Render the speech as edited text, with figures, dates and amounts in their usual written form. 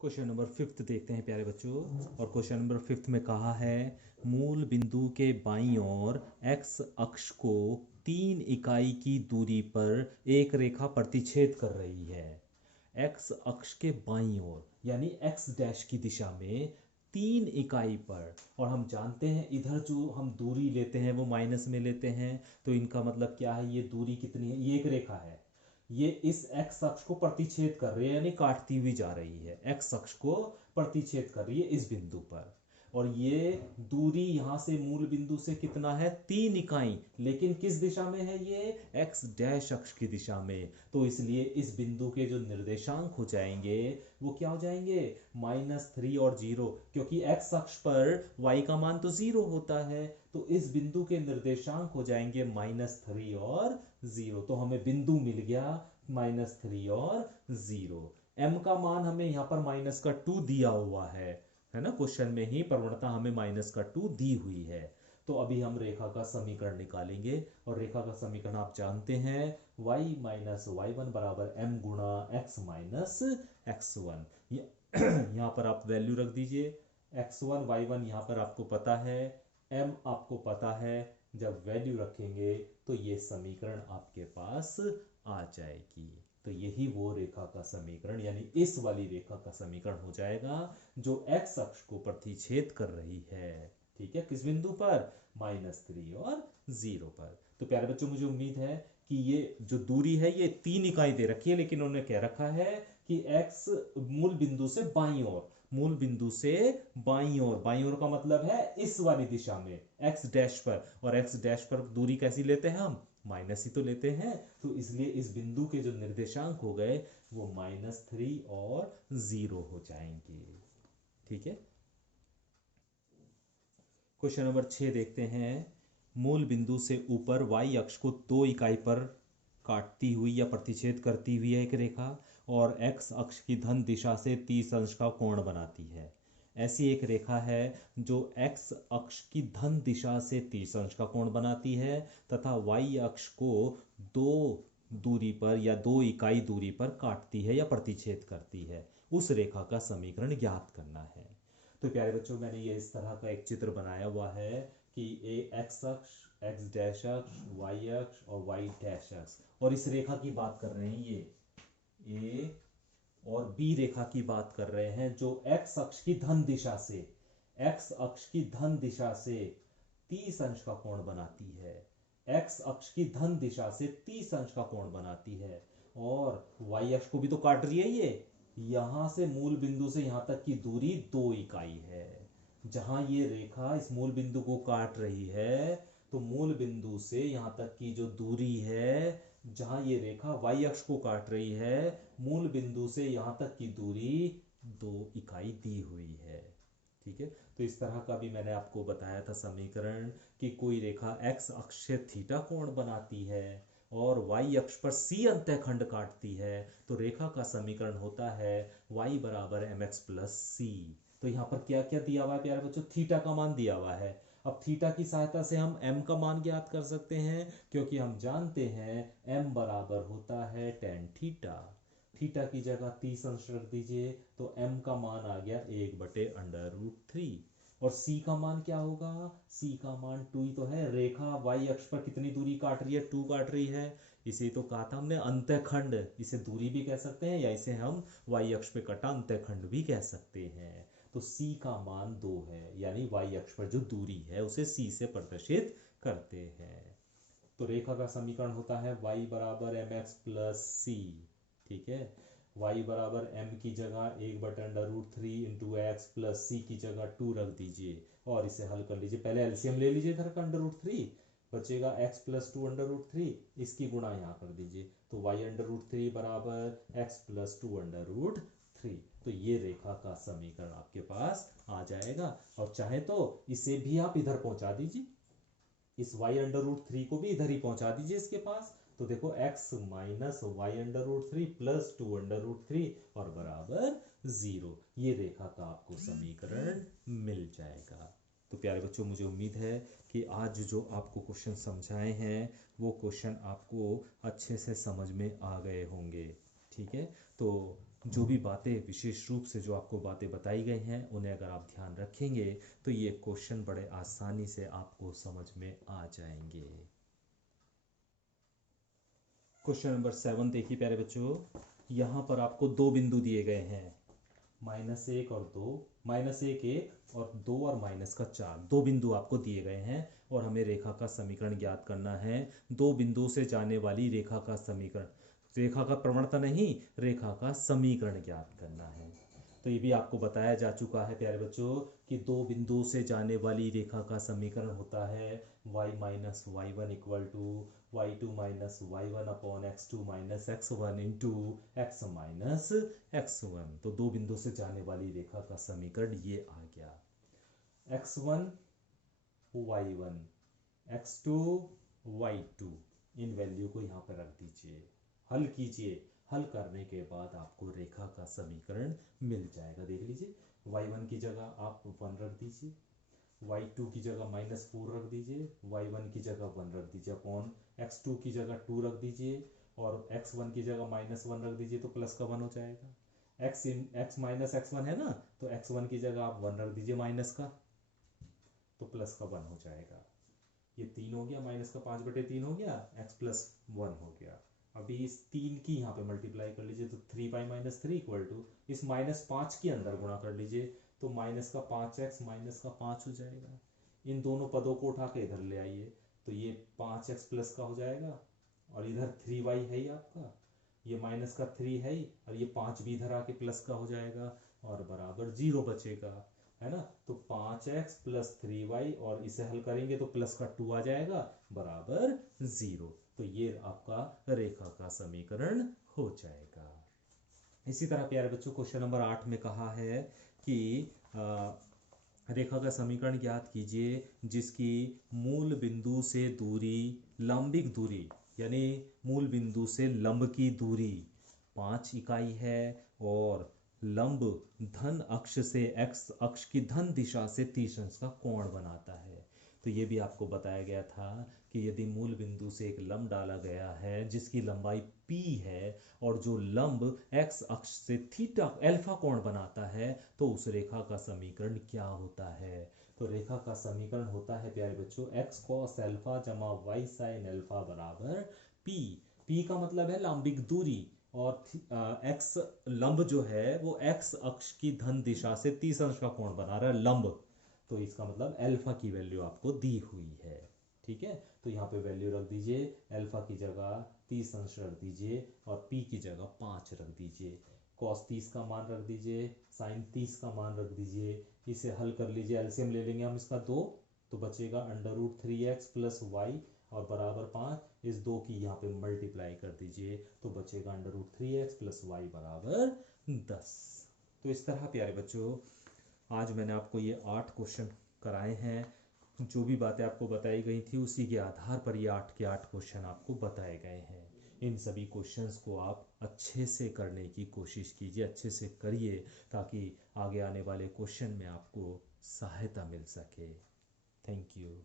Question number 5 देखते हैं प्यारे बच्चों। और क्वेश्चन नंबर 5 में कहा है मूल बिंदु के बाईं ओर एक्स अक्ष को 3 इकाई की दूरी पर एक रेखा प्रतिच्छेद कर रही है। एक्स अक्ष के बाईं ओर यानी एक्स डैश की दिशा में 3 इकाई पर, और हम जानते हैं इधर जो हम दूरी लेते हैं वो माइनस में लेते हैं, तो इनका मतलब क्या है, ये दूरी कितनी है, ये एक रेखा है, ये इस एक्स अक्ष को प्रतिच्छेद कर रही है यानी काटती हुई जा रही है, एक्स अक्ष को प्रतिच्छेद कर रही है इस बिंदु पर। और ये दूरी यहां से मूल बिंदु से कितना है, 3 इकाई, लेकिन किस दिशा में है, ये एक्स डैश अक्ष की दिशा में। तो इसलिए इस बिंदु के जो निर्देशांक हो जाएंगे वो क्या हो जाएंगे, -3 और 0, क्योंकि एक्स अक्ष पर y का मान तो 0 होता है, तो इस बिंदु के निर्देशांक हो जाएंगे -3 और 0। तो हमें बिंदु मिल गया -3 और 0। m का मान हमें यहाँ पर -2 दिया हुआ है ना, क्वेश्चन में ही प्रवणता हमें -2 दी हुई है। तो अभी हम रेखा का समीकरण निकालेंगे, और रेखा का समीकरण आप जानते हैं, y माइनस वाई वन बराबर m गुणा x माइनस x1। यहाँ पर आप वैल्यू रख दीजिए, x1 y1 यहाँ पर आपको पता है, m आपको पता है। जब वैल्यू रखेंगे तो ये समीकरण आपके पास आ जाएगी। तो यही वो रेखा का समीकरण यानी इस वाली रेखा का समीकरण हो जाएगा जो x अक्ष को प्रतिच्छेद कर रही है। ठीक है, किस बिंदु पर, -3 और 0 पर। तो प्यारे बच्चों, मुझे उम्मीद है कि ये जो दूरी है ये 3 इकाई दे रखी है, लेकिन उन्होंने कह रखा है कि x मूल बिंदु से बाईं ओर, मूल बिंदु से बाईं ओर, बाईं ओर का मतलब है इस वाली दिशा में x डैश पर, और x डैश पर दूरी कैसी लेते हैं हम, माइनस ही तो लेते हैं। तो इसलिए इस बिंदु के जो निर्देशांक हो गए वो -3 और 0 हो जाएंगे। ठीक है, क्वेश्चन नंबर 6 देखते हैं। मूल बिंदु से ऊपर y अक्ष को 2 इकाई पर काटती हुई या प्रतिच्छेद करती हुई है एक रेखा, और x अक्ष की धन दिशा से 30 अंश का कोण बनाती है। ऐसी एक रेखा है जो x अक्ष की धन दिशा से 30 अंश का कोण बनाती है तथा y अक्ष को 2 दूरी पर या 2 इकाई दूरी पर काटती है या प्रतिच्छेद करती है। उस रेखा का समीकरण ज्ञात करना है। तो प्यारे बच्चों, मैंने ये इस तरह का एक चित्र बनाया हुआ है कि ए एक्स अक्ष, एक्स डैश अक्ष, वाई अक्ष और वाई डैश अक्ष, और इस रेखा की बात कर रहे हैं, ये ए और बी रेखा की बात कर रहे हैं जो एक्स अक्ष की धन दिशा से, एक्स अक्ष की धन दिशा से 30 अंश का कोण बनाती है, एक्स अक्ष की धन दिशा से 30 अंश का कोण बनाती है। और वाई अक्ष को भी तो काट रही है ये, यहां से मूल बिंदु से यहां तक की दूरी 2 इकाई है। जहां ये रेखा इस मूल बिंदु को काट रही है, तो मूल बिंदु से यहां तक की जो दूरी है, जहां ये रेखा वाई अक्ष को काट रही है, मूल बिंदु से यहां तक की दूरी 2 इकाई दी हुई है। ठीक है, तो इस तरह का भी मैंने आपको बताया था समीकरण कि कोई रेखा x अक्ष से थीटा कोण बनाती है और y अक्ष पर c अंतःखंड काटती है, तो रेखा का समीकरण होता है y बराबर mx प्लस c। तो यहाँ पर क्या क्या दिया हुआ है प्यारे बच्चों, थीटा का मान दिया हुआ है। अब थीटा की सहायता से हम m का मान ज्ञात कर सकते हैं, क्योंकि हम जानते हैं m बराबर होता है tan थीटा। थीटा की जगह 30 अंश रख दीजिए, तो m का मान आ गया 1/√3। और c का मान क्या होगा, c का मान 2 ही तो है, रेखा y अक्ष पर कितनी दूरी काट रही है, 2 काट रही है। इसे तो कहा था हमने अंतःखंड, इसे दूरी भी कह सकते हैं या इसे हम y अक्ष पे कटा अंतःखंड भी कह सकते हैं। तो c का मान 2 है, यानी y अक्ष पर जो दूरी है उसे c से प्रदर्शित करते हैं। तो रेखा का समीकरण होता है y बराबर mx प्लस c। ठीक है, y बराबर m की जगह 1/√3 इंटू एक्स प्लस सी की जगह 2 रख दीजिए और इसे हल कर लीजिए। पहले एलसीएम ले लीजिए इधर का √3, बचेगा x प्लस 2 √3, इसकी गुणा यहाँ कर दीजिए, तो y √3 बराबर x प्लस 2 √3। तो ये रेखा का समीकरण आपके पास आ जाएगा, और चाहे तो इसे भी आप इधर पहुंचा दीजिए, इस y√3 को भी इधर ही पहुंचा दीजिए इसके पास। तो देखो x माइनस y√3 प्लस 2√3 और बराबर 0, ये रेखा का आपको समीकरण मिल जाएगा। तो प्यारे बच्चों, मुझे उम्मीद है कि आज जो आपको क्वेश्चन समझाए हैं वो क्वेश्चन आपको अच्छे से समझ में आ गए होंगे। ठीक है, तो जो भी बातें विशेष रूप से जो आपको बातें बताई गई हैं उन्हें अगर आप ध्यान रखेंगे तो ये क्वेश्चन बड़े आसानी से आपको समझ में आ जाएंगे। क्वेश्चन नंबर 7 देखिए प्यारे बच्चों, यहाँ पर आपको दो बिंदु दिए गए हैं, -1 और 2, -1 और 2 और -4, दो बिंदु आपको दिए गए हैं और हमें रेखा का समीकरण ज्ञात करना है। दो बिंदु से जाने वाली रेखा का समीकरण, रेखा का प्रवणता नहीं, रेखा का समीकरण ज्ञात करना है। तो ये भी आपको बताया जा चुका है प्यारे बच्चों कि दो बिंदु से जाने वाली रेखा का समीकरण होता है y minus y one equal to y2 minus y one upon x2 minus x1 into x minus x1। तो दो बिंदु से जाने वाली रेखा का समीकरण ये आ गया, x1 y1 x2 y2, इन वैल्यू को यहाँ पर रख दीजिए, हल कीजिए। हल करने के बाद आपको रेखा का समीकरण मिल जाएगा। देख लीजिए, y1 की जगह आप 1 रख दीजिए, y2 की जगह -4 रख दीजिए, y1 की जगह 1 रख दीजिए, अपॉन x2 की जगह 2 रख दीजिए और x1 की जगह -1 रख दीजिए, तो प्लस का 1 हो जाएगा। x माइनस x1 है ना, तो x1 की जगह आप 1 रख दीजिए माइनस का, तो प्लस का 1 हो जाएगा। ये 3 हो गया, माइनस का 5/3 हो गया, x प्लस 1 हो गया। अभी इस 3 की यहाँ पे मल्टीप्लाई कर लीजिए, तो 3y-3 इक्वल टू इस -5 के अंदर गुणा कर लीजिए, तो माइनस का 5x माइनस का 5 हो जाएगा। इन दोनों पदों को उठा के इधर ले आइए, तो ये 5x प्लस का हो जाएगा और इधर 3y है ही आपका, ये माइनस का 3 है ही, और ये 5 भी इधर आके प्लस का हो जाएगा और बराबर 0 बचेगा, है ना। तो 5x प्लस 3y और इसे हल करेंगे तो प्लस का 2 आ जाएगा बराबर 0। तो ये आपका रेखा का समीकरण हो जाएगा। इसी तरह प्यारे बच्चों क्वेश्चन नंबर 8 में कहा है कि रेखा का समीकरण ज्ञात कीजिए जिसकी मूल बिंदु से दूरी, लंबिक दूरी यानी मूल बिंदु से लंब की दूरी 5 इकाई है और लंब धन अक्ष से x अक्ष की धन दिशा से 30 अंश का कोण बनाता है। तो ये भी आपको बताया गया था कि यदि मूल बिंदु से एक लंब डाला गया है जिसकी लंबाई p है और जो लंब x अक्ष से थीटा अल्फा कोण बनाता है, तो उस रेखा का समीकरण क्या होता है। तो रेखा का समीकरण होता है प्यारे बच्चों x cos अल्फा जमा y sin अल्फा बराबर p। p का मतलब है लंबिक दूरी और x लंब जो है वो x अक्ष की धन दिशा से 30 अंश का कोण बना रहा है लंब, तो इसका मतलब अल्फा की वैल्यू आपको दी हुई है। ठीक है, तो यहाँ पे वैल्यू रख दीजिए, अल्फा की जगह 30 अंश रख दीजिए और p की जगह 5 रख दीजिए, cos 30 का मान रख दीजिए, sin 30 का मान रख दीजिए। इसे हल कर लीजिए, एलसीएम ले लेंगे हम इसका 2, तो बचेगा √3x प्लस वाई और बराबर 5। इस 2 की यहाँ पे मल्टीप्लाई कर दीजिए तो बचेगा √3x प्लस वाई बराबर 10। तो इस तरह प्यारे बच्चों आज मैंने आपको ये 8 क्वेश्चन कराए हैं। जो भी बातें आपको बताई गई थी उसी के आधार पर ये 8 के 8 क्वेश्चन आपको बताए गए हैं। इन सभी क्वेश्चंस को आप अच्छे से करने की कोशिश कीजिए, अच्छे से करिए ताकि आगे आने वाले क्वेश्चन में आपको सहायता मिल सके। Thank you.